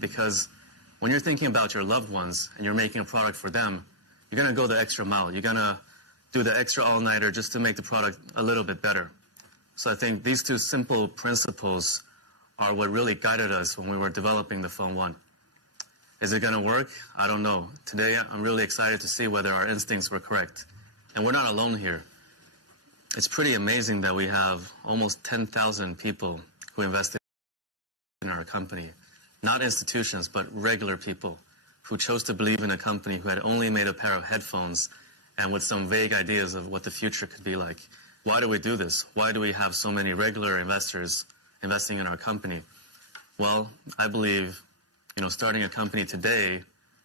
because when you're thinking about your loved ones and you're making a product for them, you're going to go the extra mile. You're going to do the extra all-nighter just to make the product a little bit better. So I think these two simple principles are what really guided us when we were developing the Phone 1. Is it going to work? I don't know. Today, I'm really excited to see whether our instincts were correct. And we're not alone here. It's pretty amazing that we have almost 10,000 people who invested in our company. Not institutions, but regular people who chose to believe in a company who had only made a pair of headphones and with some vague ideas of what the future could be like. Why do we do this? Why do we have so many regular investors investing in our company? Well, I believe, starting a company today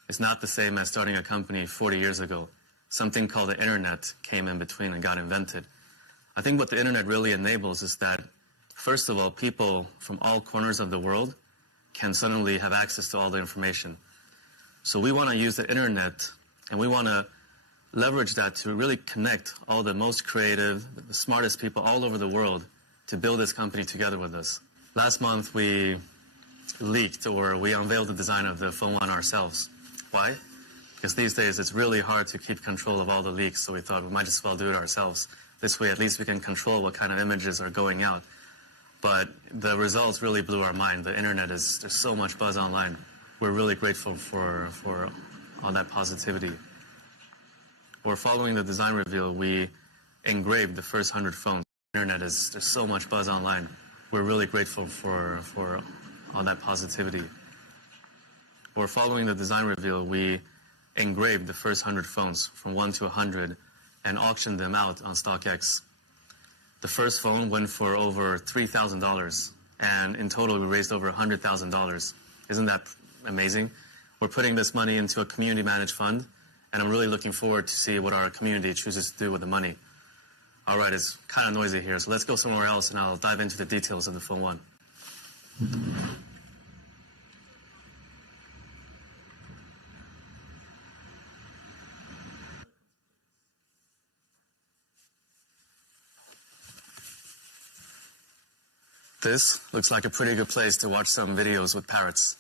is not the same as starting a company 40 years ago. Something called the internet came in between and got invented. I think what the internet really enables is that, first of all, people from all corners of the world can suddenly have access to all the information. So we want to use the internet and we want to leverage that to really connect all the most creative, the smartest people all over the world to build this company together with us. Last month we leaked, or we unveiled the design of the Phone 1 ourselves. Why? Because these days it's really hard to keep control of all the leaks, so we thought we might as well do it ourselves. This way at least we can control what kind of images are going out. But the results really blew our mind. The internet there's so much buzz online. We're really grateful for all that positivity. Or following the design reveal, we engraved the first 100 phones. The internet there's so much buzz online. We're really grateful for all that positivity. Or following the design reveal, we engraved the first 100 phones from 1 to 100 and auctioned them out on StockX. The first phone went for over $3,000, and in total we raised over $100,000. Isn't that amazing? We're putting this money into a community-managed fund, and I'm really looking forward to see what our community chooses to do with the money. All right, it's kind of noisy here, so let's go somewhere else, and I'll dive into the details of the Phone 1. This looks like a pretty good place to watch some videos with parrots.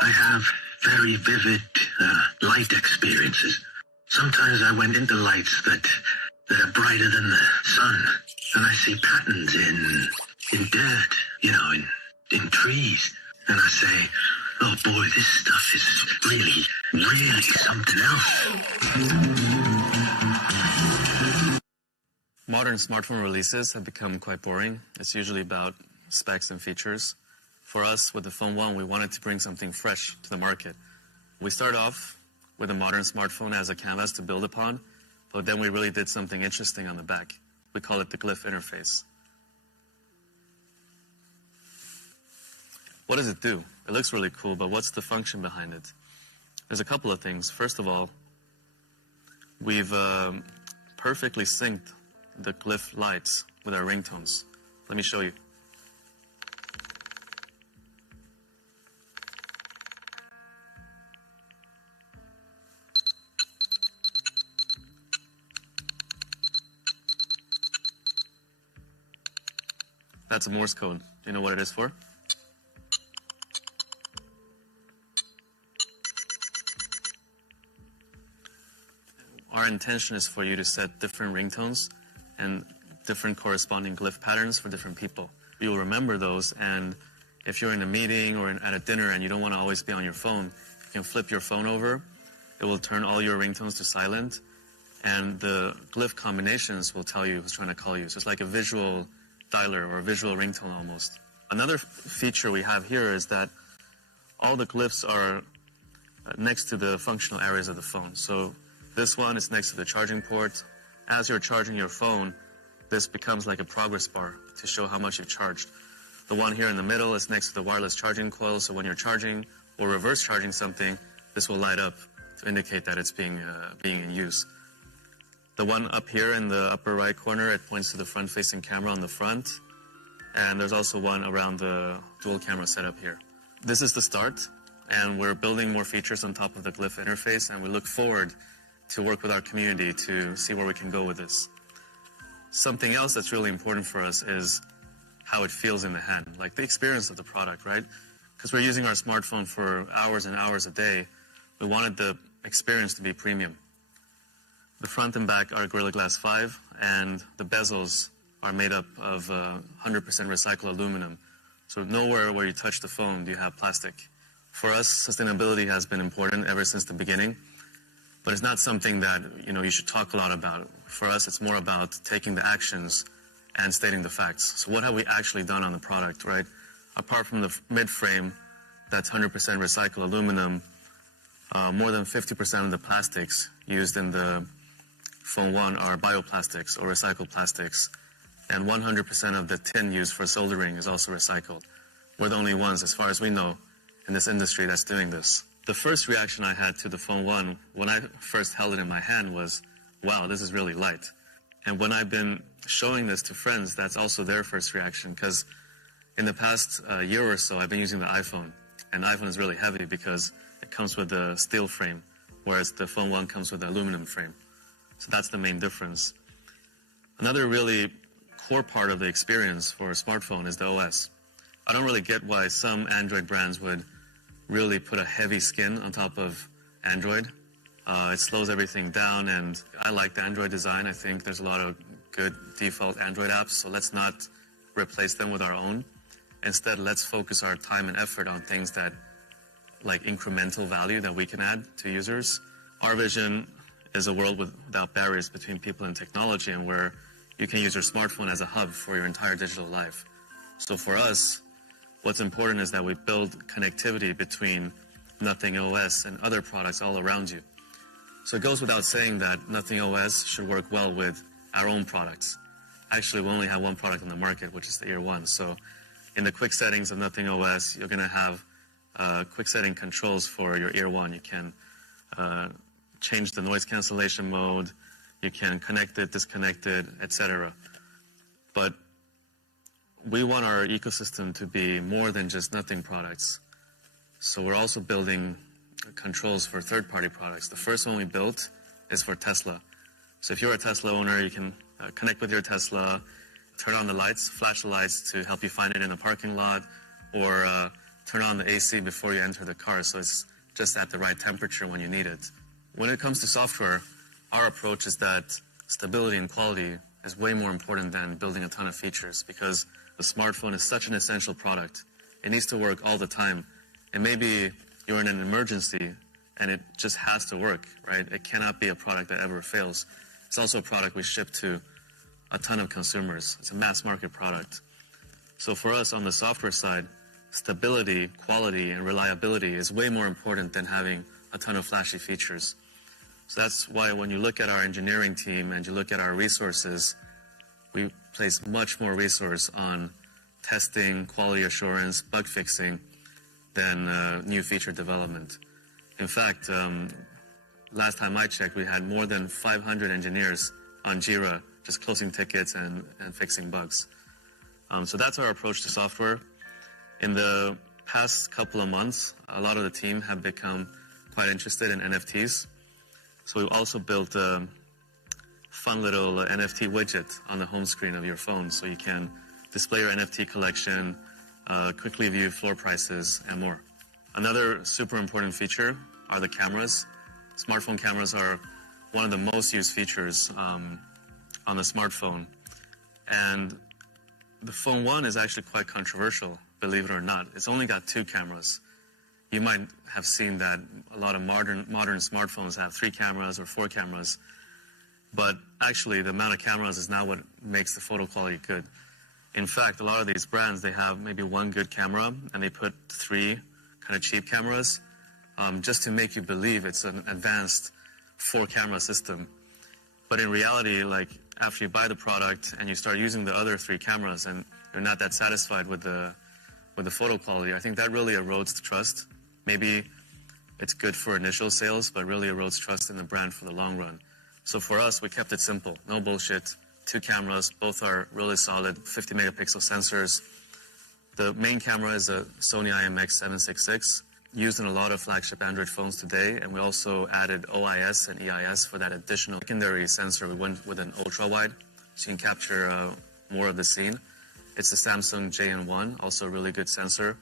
I have very vivid light experiences. Sometimes I went into lights that are brighter than the sun, and I see patterns in dirt, in trees, and I say, oh boy, this stuff is really something else. Modern smartphone releases have become quite boring. It's usually about specs and features. For us, with the Phone 1, we wanted to bring something fresh to the market. We started off with a modern smartphone as a canvas to build upon, but then we really did something interesting on the back. We call it the glyph interface. What does it do? It looks really cool, but what's the function behind it? There's a couple of things. First of all, we've perfectly synced the glyph lights with our ringtones. Let me show you. That's a Morse code. Do you know what it is for? Our intention is for you to set different ringtones and different corresponding glyph patterns for different people. You'll remember those, and if you're in a meeting or at a dinner and you don't want to always be on your phone, you can flip your phone over. It will turn all your ringtones to silent, and the glyph combinations will tell you who's trying to call you. So it's like a visual dialer or a visual ringtone almost. Another feature we have here is that all the glyphs are next to the functional areas of the phone. So this one is next to the charging port. As you're charging your phone, this becomes like a progress bar to show how much you've charged. The one here in the middle is next to the wireless charging coil, so when you're charging or reverse charging something, this will light up to indicate that it's being in use. The one up here in the upper right corner, it points to the front-facing camera on the front, and there's also one around the dual camera setup here. This is the start, and we're building more features on top of the glyph interface, and we look forward to work with our community to see where we can go with this. Something else that's really important for us is how it feels in the hand, like the experience of the product, right? Because we're using our smartphone for hours and hours a day. We wanted the experience to be premium. The front and back are Gorilla Glass 5, and the bezels are made up of 100% recycled aluminum. So nowhere where you touch the phone do you have plastic. For us, sustainability has been important ever since the beginning, but it's not something that you should talk a lot about. For us, it's more about taking the actions and stating the facts. So what have we actually done on the product, right? Apart from the mid-frame, that's 100% recycled aluminum, more than 50% of the plastics used in the Phone 1 are bioplastics or recycled plastics, and 100% of the tin used for soldering is also recycled. We're the only ones, as far as we know, in this industry that's doing this. The first reaction I had to the Phone 1 when I first held it in my hand was, wow, this is really light. And when I've been showing this to friends, that's also their first reaction, because in the past year or so, I've been using the iPhone, and the iPhone is really heavy because it comes with a steel frame, whereas the Phone 1 comes with an aluminum frame. So that's the main difference. Another really core part of the experience for a smartphone is the OS. I don't really get why some Android brands would really put a heavy skin on top of Android. It slows everything down, and I like the Android design. I think there's a lot of good default Android apps, so let's not replace them with our own. Instead, let's focus our time and effort on things that, like incremental value that we can add to users. Our vision is a world without barriers between people and technology, and where you can use your smartphone as a hub for your entire digital life. So for us, what's important is that we build connectivity between Nothing OS and other products all around you. So it goes without saying that Nothing OS should work well with our own products. Actually, we only have one product on the market, which is the Ear 1. So in the quick settings of Nothing OS, you're going to have quick setting controls for your Ear 1. You can change the noise cancellation mode, you can connect it, disconnect it, etc. But we want our ecosystem to be more than just Nothing products. So we're also building controls for third-party products. The first one we built is for Tesla. So if you're a Tesla owner, you can connect with your Tesla, turn on the lights, flash the lights to help you find it in a parking lot, or turn on the AC before you enter the car so it's just at the right temperature when you need it. When it comes to software, our approach is that stability and quality is way more important than building a ton of features, because the smartphone is such an essential product. It needs to work all the time. And maybe you're in an emergency and it just has to work, right? It cannot be a product that ever fails. It's also a product we ship to a ton of consumers. It's a mass market product. So for us on the software side, stability, quality, and reliability is way more important than having a ton of flashy features. So that's why when you look at our engineering team and you look at our resources, we place much more resource on testing, quality assurance, bug fixing than new feature development. In fact, last time I checked, we had more than 500 engineers on Jira just closing tickets and fixing bugs. So that's our approach to software. In the past couple of months, a lot of the team have become quite interested in NFTs. So we've also built a fun little NFT widget on the home screen of your phone, so you can display your NFT collection, quickly view floor prices, and more. Another super important feature are the cameras. Smartphone cameras are one of the most used features on the smartphone. And the Phone 1 is actually quite controversial, believe it or not. It's only got 2 cameras. You might have seen that a lot of modern smartphones have 3 cameras or 4 cameras. But actually, the amount of cameras is not what makes the photo quality good. In fact, a lot of these brands, they have maybe 1 good camera, and they put 3 kind of cheap cameras just to make you believe it's an advanced 4-camera system. But in reality, like after you buy the product and you start using the other 3 cameras and you're not that satisfied with the photo quality, I think that really erodes the trust. Maybe it's good for initial sales, but really erodes trust in the brand for the long run. So for us, we kept it simple, no bullshit. 2 cameras, both are really solid, 50 megapixel sensors. The main camera is a Sony IMX766, used in a lot of flagship Android phones today, and we also added OIS and EIS for that additional secondary sensor. We went with an ultra-wide, so you can capture more of the scene. It's the Samsung JN1, also a really good sensor,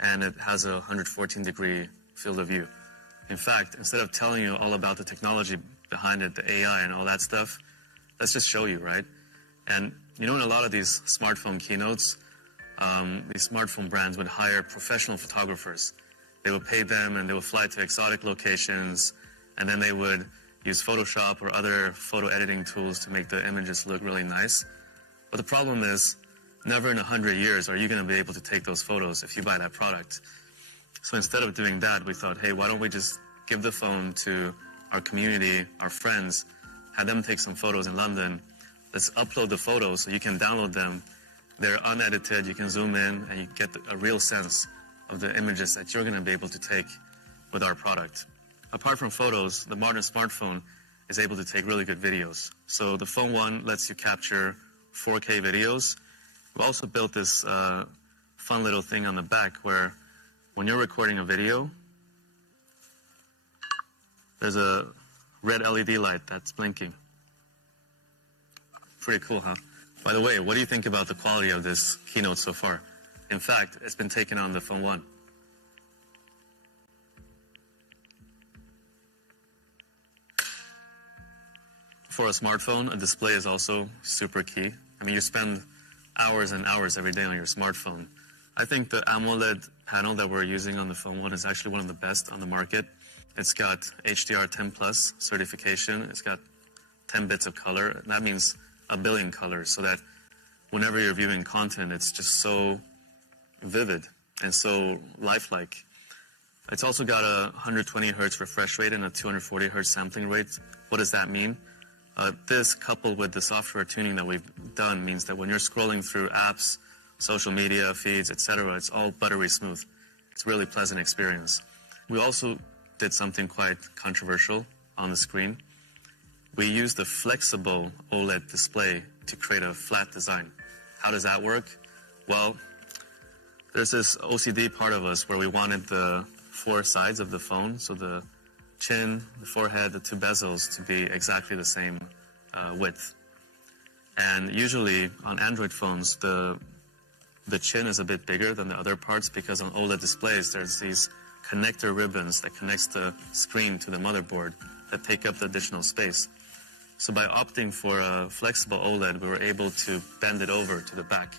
and it has a 114-degree field of view. In fact, instead of telling you all about the technology behind it, the AI and all that stuff, let's just show you, right? And you know, in a lot of these smartphone keynotes, these smartphone brands would hire professional photographers. They would pay them and they would fly to exotic locations, and then they would use Photoshop or other photo editing tools to make the images look really nice. But the problem is, never in 100 years are you going to be able to take those photos if you buy that product. So instead of doing that, we thought, hey, why don't we just give the phone to our community, our friends, have them take some photos in London. Let's upload the photos so you can download them. They're unedited, you can zoom in, and you get a real sense of the images that you're going to be able to take with our product. Apart from photos, the modern smartphone is able to take really good videos. So the Phone 1 lets you capture 4K videos. We also built this fun little thing on the back where when you're recording a video, there's a red LED light that's blinking. Pretty cool, huh? By the way, what do you think about the quality of this keynote so far? In fact, it's been taken on the Phone 1. For a smartphone, a display is also super key. I mean, you spend hours and hours every day on your smartphone. I think the AMOLED panel that we're using on the Phone 1 is actually one of the best on the market. It's got HDR10+ certification. It's got 10 bits of color. That means a billion colors, so that whenever you're viewing content, it's just so vivid and so lifelike. It's also got a 120 hertz refresh rate and a 240 hertz sampling rate. What does that mean? This, coupled with the software tuning that we've done, means that when you're scrolling through apps, social media feeds, etc., it's all buttery smooth. It's a really pleasant experience. We also did something quite controversial on the screen. We used a flexible OLED display to create a flat design. How does that work? Well, there's this OCD part of us where we wanted the four sides of the phone, so the chin, the forehead, the two bezels, to be exactly the same width. And usually on Android phones, the chin is a bit bigger than the other parts because on OLED displays, there's these connector ribbons that connects the screen to the motherboard that take up the additional space. So by opting for a flexible OLED, we were able to bend it over to the back,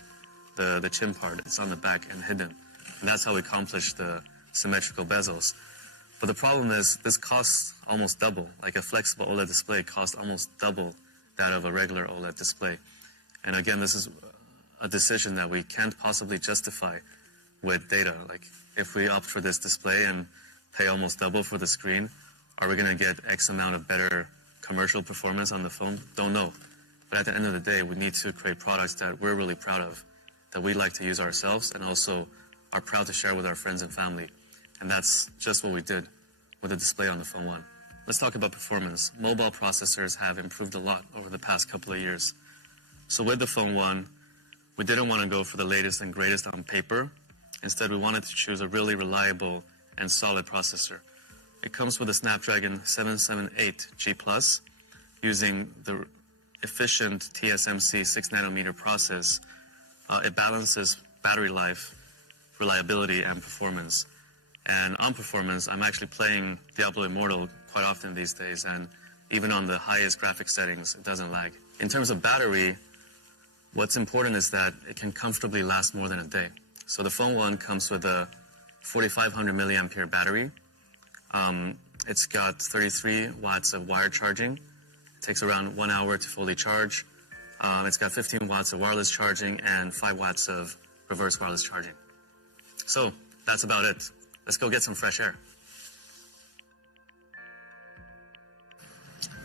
the chin part. It's on the back and hidden. And that's how we accomplished the symmetrical bezels. But the problem is this costs almost double. Like a flexible OLED display costs almost double that of a regular OLED display. And again, this is a decision that we can't possibly justify with data. Like if we opt for this display and pay almost double for the screen, are we going to get X amount of better commercial performance on the phone? Don't know. But at the end of the day, we need to create products that we're really proud of, that we like to use ourselves and also are proud to share with our friends and family. And that's just what we did with the display on the Phone 1. Let's talk about performance. Mobile processors have improved a lot over the past couple of years. So with the Phone 1, we didn't want to go for the latest and greatest on paper. Instead, we wanted to choose a really reliable and solid processor. It comes with a Snapdragon 778G+, using the efficient TSMC 6nm process. It balances battery life, reliability, and performance. And on performance, I'm actually playing Diablo Immortal quite often these days, and even on the highest graphic settings, it doesn't lag. In terms of battery, what's important is that it can comfortably last more than a day. So the Phone 1 comes with a 4,500 milliampere battery. It's got 33 watts of wired charging. It takes around 1 hour to fully charge. It's got 15 watts of wireless charging and 5 watts of reverse wireless charging. So that's about it. Let's go get some fresh air.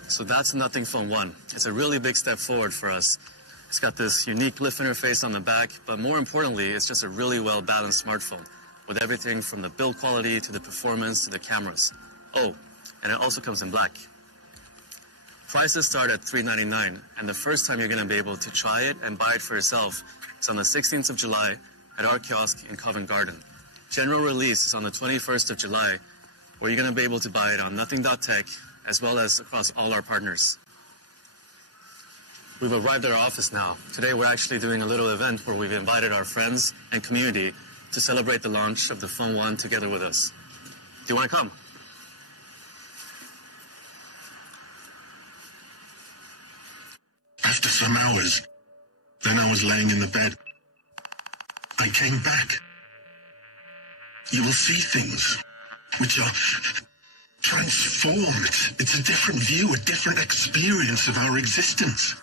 So that's Nothing Phone 1. It's a really big step forward for us. It's got this unique lift interface on the back, but more importantly, it's just a really well-balanced smartphone with everything from the build quality to the performance to the cameras. Oh, and it also comes in black. Prices start at $399, and the first time you're going to be able to try it and buy it for yourself is on the 16th of July at our kiosk in Covent Garden. General release is on the 21st of July, where you're going to be able to buy it on Nothing.tech, as well as across all our partners. We've arrived at our office now. Today we're actually doing a little event where we've invited our friends and community to celebrate the launch of the Phone 1 together with us. Do you want to come? After some hours, then I was laying in the bed. I came back. You will see things which are transformed. It's a different view, a different experience of our existence.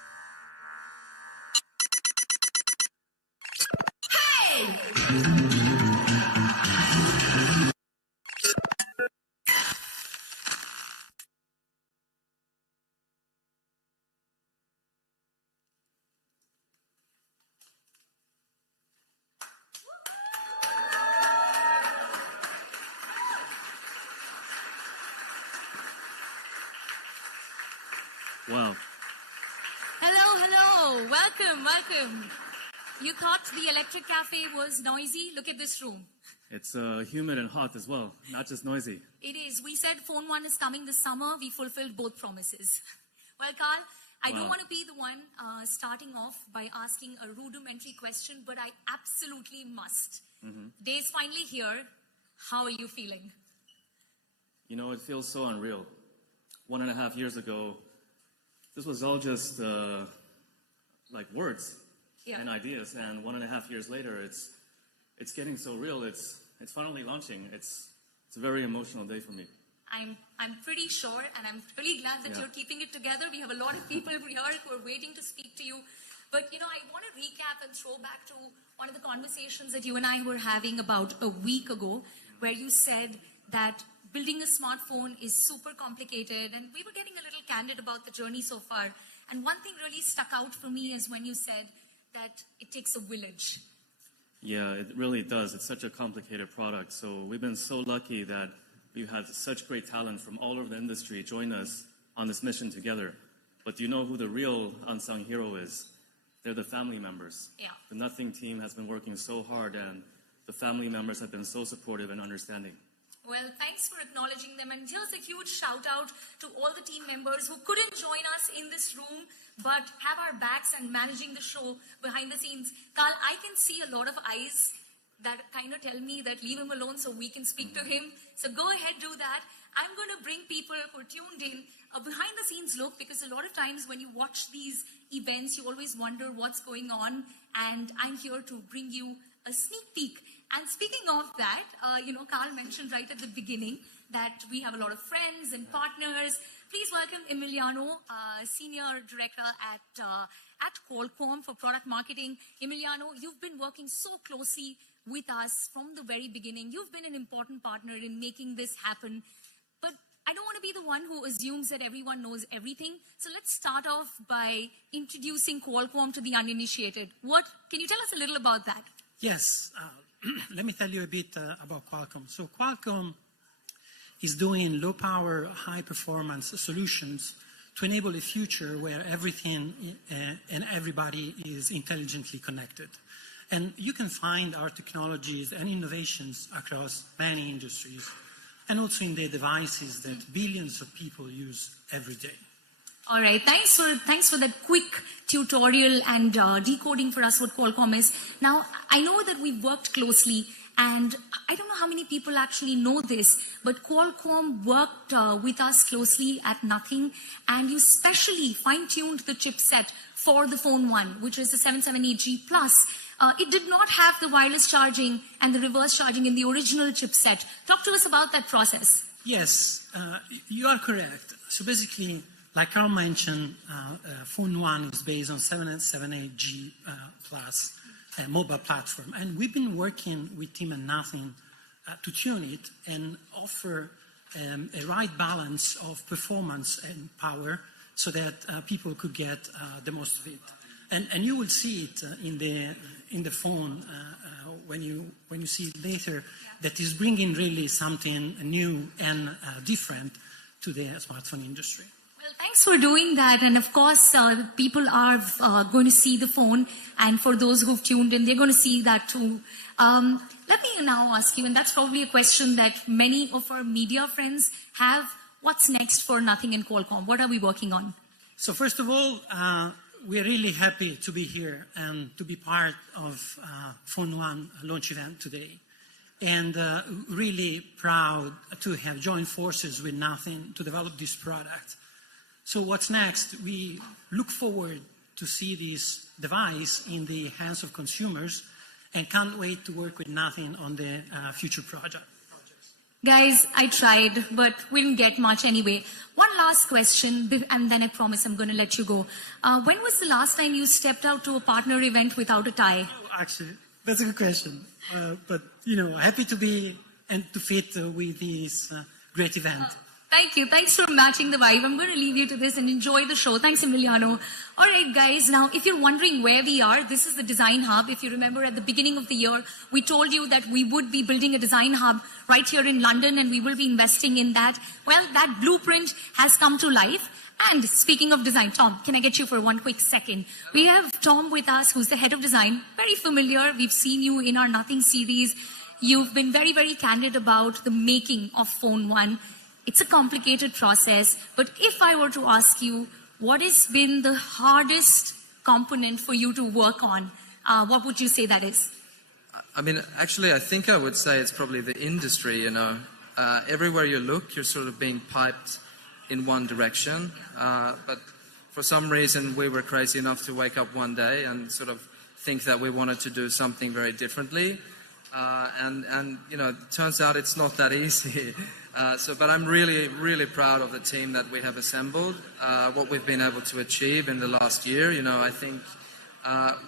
Wow. Hello. Welcome. You thought the electric cafe was noisy? Look at this room. It's humid and hot as well, not just noisy. It is. We said Phone 1 is coming this summer. We fulfilled both promises. Well, Carl, I don't want to be the one starting off by asking a rudimentary question, but I absolutely must. Day's finally here. How are you feeling? You know, it feels so unreal. 1.5 years ago, this was all just like words and ideas, and 1.5 years later, it's getting so real. It's finally launching. It's a very emotional day for me. I'm pretty sure, and I'm really glad that you're keeping it together. We have a lot of people here who are waiting to speak to you. But, you know, I want to recap and throw back to one of the conversations that you and I were having about a week ago, where you said that building a smartphone is super complicated, and we were getting a little candid about the journey so far. And one thing really stuck out for me is when you said that it takes a village. Yeah, it really does. It's such a complicated product. So we've been so lucky that we've had such great talent from all over the industry join us on this mission together. But do you know who the real unsung hero is? They're the family members. Yeah. The Nothing team has been working so hard, and the family members have been so supportive and understanding. Well, thanks for acknowledging them. And here's a huge shout out to all the team members who couldn't join us in this room, but have our backs and managing the show behind the scenes. Carl, I can see a lot of eyes that kind of tell me that leave him alone so we can speak to him. So go ahead, do that. I'm going to bring people who are tuned in a behind the scenes look, because a lot of times when you watch these events, you always wonder what's going on. And I'm here to bring you a sneak peek. And speaking of that, Carl mentioned right at the beginning that we have a lot of friends and partners. Please welcome Emiliano, Senior Director at Qualcomm for Product Marketing. Emiliano, you've been working so closely with us from the very beginning. You've been an important partner in making this happen. But I don't want to be the one who assumes that everyone knows everything. So let's start off by introducing Qualcomm to the uninitiated. Can you tell us a little about that? Yes. Let me tell you a bit about Qualcomm. So Qualcomm is doing low-power, high-performance solutions to enable a future where everything and everybody is intelligently connected. And you can find our technologies and innovations across many industries, and also in the devices that billions of people use every day. All right, thanks for that quick tutorial and decoding for us what Qualcomm is. Now, I know that we've worked closely, and I don't know how many people actually know this, but Qualcomm worked with us closely at Nothing, and you specially fine-tuned the chipset for the Phone 1, which is the 778G Plus. It did not have the wireless charging and the reverse charging in the original chipset. Talk to us about that process. Yes, you are correct. So basically, like Carl mentioned, Phone 1 is based on 778G Plus mobile platform. And we've been working with Team and Nothing to tune it and offer a right balance of performance and power so that people could get the most of it. And you will see it in the phone when you see it later, that is bringing really something new and different to the smartphone industry. Well, thanks for doing that. And of course, people are going to see the phone. And for those who've tuned in, they're going to see that too. Let me now ask you, and that's probably a question that many of our media friends have. What's next for Nothing and Qualcomm? What are we working on? So first of all, we're really happy to be here and to be part of Phone One launch event today. And really proud to have joined forces with Nothing to develop this product. So what's next? We look forward to see this device in the hands of consumers and can't wait to work with Nothing on the future project. Guys, I tried, but we didn't get much anyway. One last question, and then I promise I'm going to let you go. When was the last time you stepped out to a partner event without a tie? Oh, actually, that's a good question. But, you know, happy to be and to fit with this great event. Thank you. Thanks for matching the vibe. I'm going to leave you to this and enjoy the show. Thanks, Emiliano. All right, guys. Now, if you're wondering where we are, this is the Design Hub. If you remember at the beginning of the year, we told you that we would be building a Design Hub right here in London, and we will be investing in that. Well, that blueprint has come to life. And speaking of design, Tom, can I get you for one quick second? We have Tom with us, who's the head of design. Very familiar. We've seen you in our Nothing series. You've been very, very candid about the making of Phone One. It's a complicated process, but if I were to ask you, what has been the hardest component for you to work on? What would you say that is? I mean, actually, I think I would say it's probably the industry, you know. Everywhere you look, you're sort of being piped in one direction. But for some reason, we were crazy enough to wake up one day and sort of think that we wanted to do something very differently. And you know, it turns out it's not that easy. But I'm really, really proud of the team that we have assembled, what we've been able to achieve in the last year. You know, I think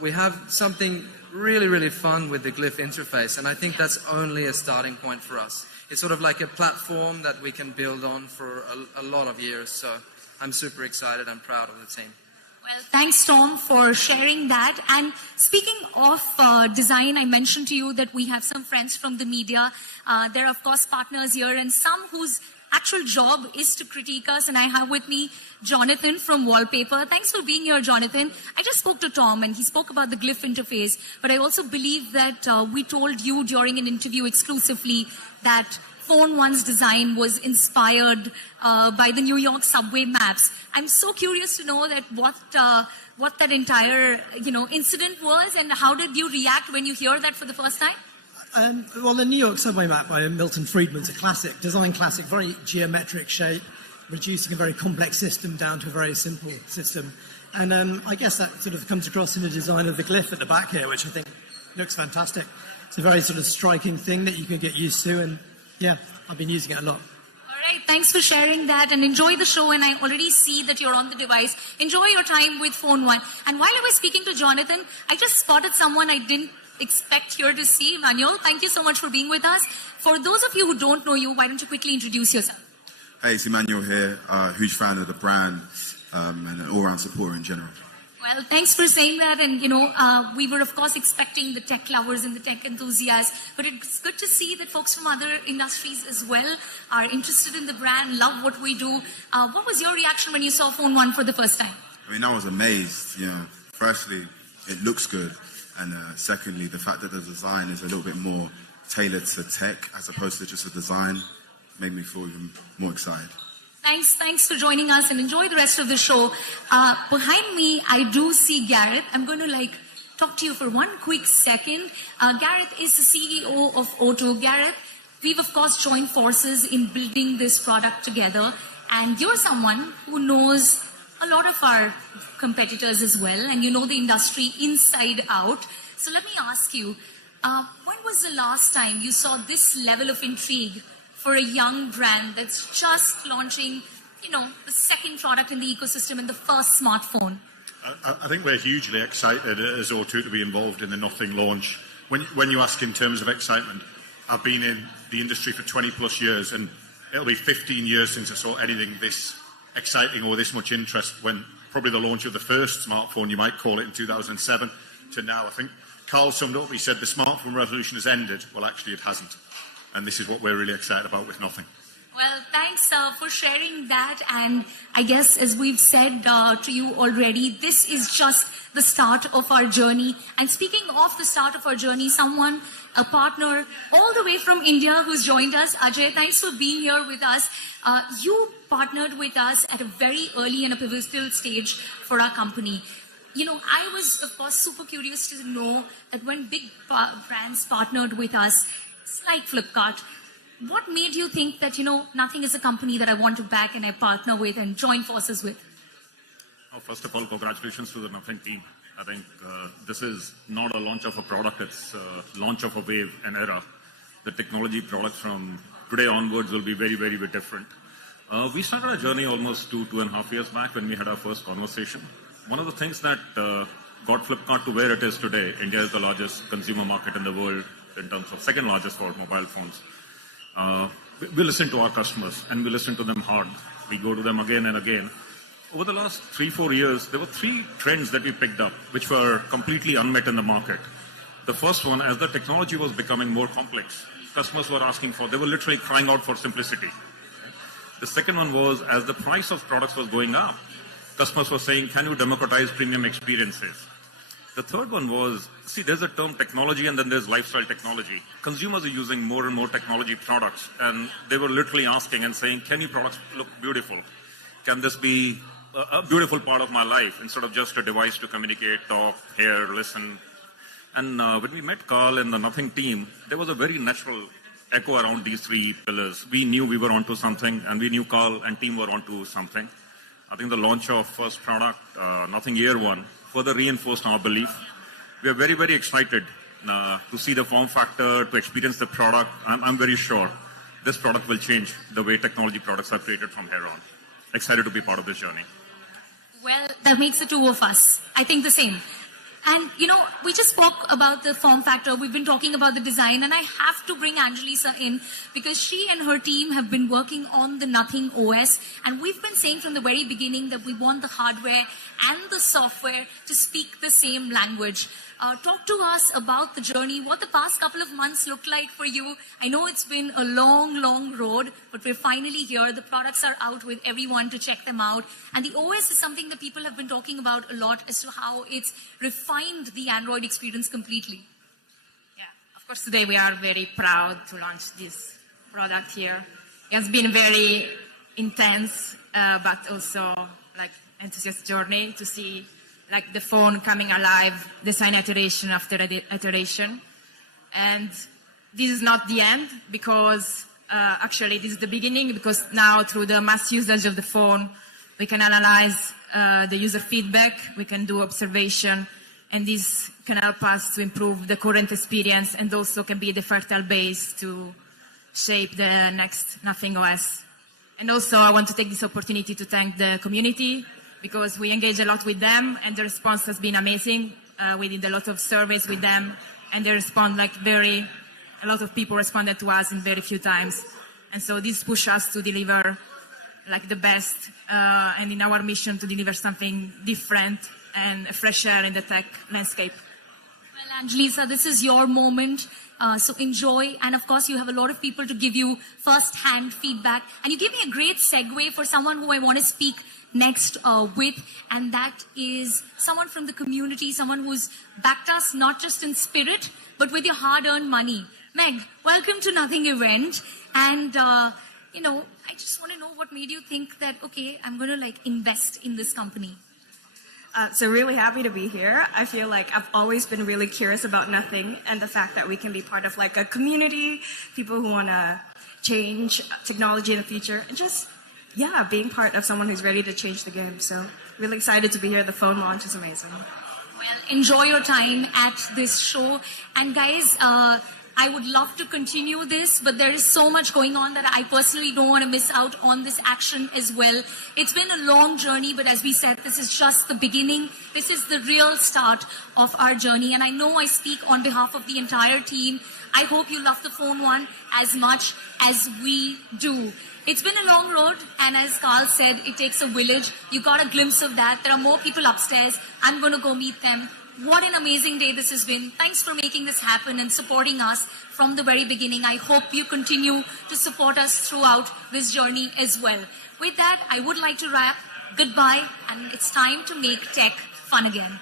we have something really, really fun with the Glyph interface, and I think that's only a starting point for us. It's sort of like a platform that we can build on for a lot of years, so I'm super excited and proud of the team. Well, thanks, Tom, for sharing that. And speaking of design, I mentioned to you that we have some friends from the media. There are, of course, partners here, and some whose actual job is to critique us. And I have with me Jonathan from Wallpaper. Thanks for being here, Jonathan. I just spoke to Tom, and he spoke about the Glyph interface. But I also believe that we told you during an interview exclusively that Phone One's design was inspired by the New York subway maps. I'm so curious to know that what that entire incident was, and how did you react when you hear that for the first time? Well, the New York subway map by Milton Friedman's a classic, design classic, very geometric shape, reducing a very complex system down to a very simple system. And I guess that sort of comes across in the design of the Glyph at the back here, which I think looks fantastic. It's a very sort of striking thing that you can get used to, and yeah, I've been using it a lot. All right, thanks for sharing that, and enjoy the show. And I already see that you're on the device. Enjoy your time with Phone One. And while I was speaking to Jonathan, I just spotted someone I didn't expect here to see. Manuel, thank you so much for being with us. For those of you who don't know you, why don't you quickly introduce yourself? Hey, it's Emmanuel here, huge fan of the brand and an all-round supporter in general. Well, thanks for saying that. And, we were, of course, expecting the tech lovers and the tech enthusiasts. But it's good to see that folks from other industries as well are interested in the brand, love what we do. What was your reaction when you saw Phone One for the first time? I mean, I was amazed. Firstly, it looks good. And secondly, the fact that the design is a little bit more tailored to tech as opposed to just a design made me feel even more excited. Thanks for joining us, and enjoy the rest of the show. Behind me, I do see Gareth. I'm going to talk to you for one quick second. Gareth is the CEO of O2. Gareth, we've of course joined forces in building this product together, and you're someone who knows a lot of our competitors as well, and you know the industry inside out. So let me ask you, when was the last time you saw this level of intrigue for a young brand that's just launching, the second product in the ecosystem and the first smartphone? I think we're hugely excited as O2 to be involved in the Nothing launch. When you ask in terms of excitement, I've been in the industry for 20 plus years, and it'll be 15 years since I saw anything this exciting or this much interest, when probably the launch of the first smartphone, you might call it, in 2007 to now. I think Carl summed up, he said the smartphone revolution has ended. Well, actually it hasn't. And this is what we're really excited about with Nothing. Well, thanks for sharing that. And I guess, as we've said to you already, this is just the start of our journey. And speaking of the start of our journey, a partner all the way from India who's joined us, Ajay, thanks for being here with us. You partnered with us at a very early and a pivotal stage for our company. I was, of course, super curious to know that when big brands partnered with us, it's like Flipkart, what made you think that, Nothing is a company that I want to back and I partner with and join forces with? First of all, congratulations to the Nothing team. I think this is not a launch of a product, it's a launch of a wave, an era. The technology products from today onwards will be very, very, very different. We started our journey almost 2.5 years back when we had our first conversation. One of the things that got Flipkart to where it is today, India is the largest consumer market in the world in terms of second largest for mobile phones. We listen to our customers and we listen to them hard. We go to them again and again. Over the last 3-4 years, there were 3 trends that we picked up, which were completely unmet in the market. The first one, as the technology was becoming more complex, customers were asking for, they were literally crying out for simplicity. The second one was, as the price of products was going up, customers were saying, can you democratize premium experiences? The third one was, see, there's a term technology and then there's lifestyle technology. Consumers are using more and more technology products, and they were literally asking and saying, can your products look beautiful? Can this be a beautiful part of my life instead of just a device to communicate, talk, hear, listen? And when we met Carl and the Nothing team, there was a very natural echo around these 3 pillars. We knew we were onto something, and we knew Carl and team were onto something. I think the launch of first product, Nothing Year 1, further reinforced our belief. We are very, very excited to see the form factor, to experience the product. I'm very sure this product will change the way technology products are created from here on. Excited to be part of this journey. Well, that makes the 2 of us. I think the same. And, we just spoke about the form factor. We've been talking about the design, and I have to bring Angelisa in because she and her team have been working on the Nothing OS, and we've been saying from the very beginning that we want the hardware and the software to speak the same language. Talk to us about the journey, what the past couple of months looked like for you. I know it's been a long, long road, but we're finally here. The products are out with everyone to check them out. And the OS is something that people have been talking about a lot as to how it's refined the Android experience completely. Yeah, of course, today we are very proud to launch this product here. It has been very intense, but also enthusiastic journey to see the phone coming alive, design iteration after iteration. And this is not the end because actually this is the beginning, because now through the mass usage of the phone, we can analyze the user feedback, we can do observation, and this can help us to improve the current experience and also can be the fertile base to shape the next Nothing OS. And also I want to take this opportunity to thank the community, because we engage a lot with them and the response has been amazing. We did a lot of surveys with them and they respond a lot of people responded to us in very few times. And so this pushes us to deliver the best and in our mission to deliver something different and a fresh air in the tech landscape. Well, Angelisa, this is your moment. So enjoy. And of course, you have a lot of people to give you first-hand feedback. And you gave me a great segue for someone who I want to speak next with, and that is someone from the community, someone who's backed us not just in spirit, but with your hard-earned money. Meg, welcome to Nothing event. And, I just want to know what made you think that, okay, I'm going to invest in this company. So really happy to be here. I feel like I've always been really curious about Nothing and the fact that we can be part of a community, people who want to change technology in the future, and just being part of someone who's ready to change the game. So really excited to be here. The phone launch is amazing. Well, enjoy your time at this show. And guys, I would love to continue this, but there is so much going on that I personally don't want to miss out on this action as well. It's been a long journey, but as we said, this is just the beginning. This is the real start of our journey. And I know I speak on behalf of the entire team. I hope you love the phone one as much as we do. It's been a long road, and as Carl said, it takes a village. You got a glimpse of that. There are more people upstairs. I'm going to go meet them. What an amazing day this has been. Thanks for making this happen and supporting us from the very beginning. I hope you continue to support us throughout this journey as well. With that, I would like to wrap. Goodbye, and it's time to make tech fun again.